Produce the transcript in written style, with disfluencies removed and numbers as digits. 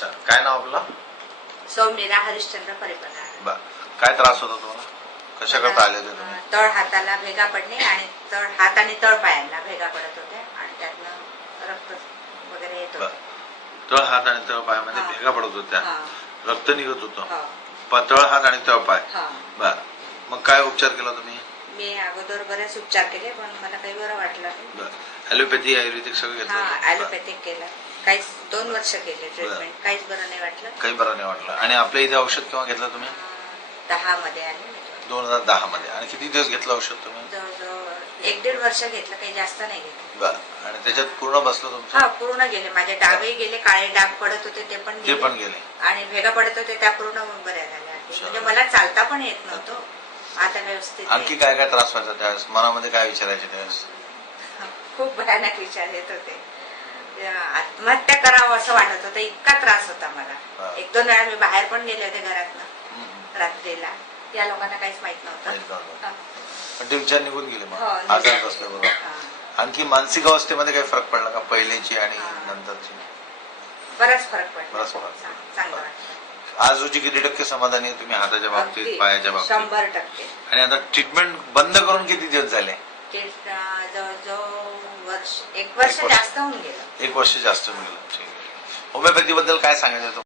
काय नाव आपलं? सौम्यला हरिश्चंद्र परिपणार. बर. काय त्रास होता तुम्हाला? कशा करता आले होते तुम्ही? तळ हाताला भेगा पडणे आणि तळ हात आणि तळ पायांना भेगा पडत होत्या आणि त्यातनं रक्त वगैरे येत होतं. तळ हात आणि तळ पायामध्ये भेगा पडत होत्या, हा. रक्त निघत होतं. हो. तळ हात आणि तळ पाय. हा. बर. मग काय उपचार केला तुम्ही? मी अगोदर बरेच उपचार केले पण मला काही बरं वाटलं नाही. बर. ॲलोपॅथी आयुर्वेदिक सगळं घेतलं हा होतं? ॲलोपॅथिक केलं. काहीच 2 वर्ष केले ट्रीटमेंट, काहीच बरं नाही वाटलं. काही बरं नाही वाटलं. आणि आपल्या इथे औषध केव्हा घेतलं तुम्ही? 10 मध्ये आले. 2010 मध्ये. आणि किती दिवस घेतलं औषध तुम्ही? जवळजवळ 1-1.5 वर्ष घेतलं, काही जास्त नाही घेतलं. बर. आणि त्याच्यात पूर्ण बसलं तुमचं? हा पूर्ण गेले. माझे डागही गेले, काळे डाग पडत होते ते पण गेले आणि भेगा पडत होते त्या पूर्ण बऱ्या झाल्या. म्हणजे मला चालता पण येत नव्हतं. आता व्यवस्थित. आणखी काय काय त्रास व्हायचा त्यावेळेस? मनामध्ये काय विचारायचे त्यावेळेस? खूप भयानक विचार येत होते. आत्महत्या करावं असं वाटत होतं, इतका त्रास होता मला. 1-2 वेळा मी बाहेर पण गेले होते घरातनं रात्रीला. या लोकांना काहीच माहित नव्हतं. पण ते विचार निघून गेले मग हो, आजार बसल्याबरोबर. आणखी मानसिक अवस्थेमध्ये काही फरक पडला का पहिल्याची आणि नंतरची? बराच फरक पडला. बराच फरक. चांगला वाटलं. आज रोजी किती टक्के समाधानी आहे तुम्ही हाताच्या बाबतीत, पायाच्या बाबतीत? 100%. आणि आता ट्रीटमेंट बंद करून किती दिवस झाले? ते जवळजवळ 1 वर्ष जास्त होऊन गेलं. 1 वर्ष जास्त मिळालं. होमिओपॅथी बद्दल काय सांगायचं?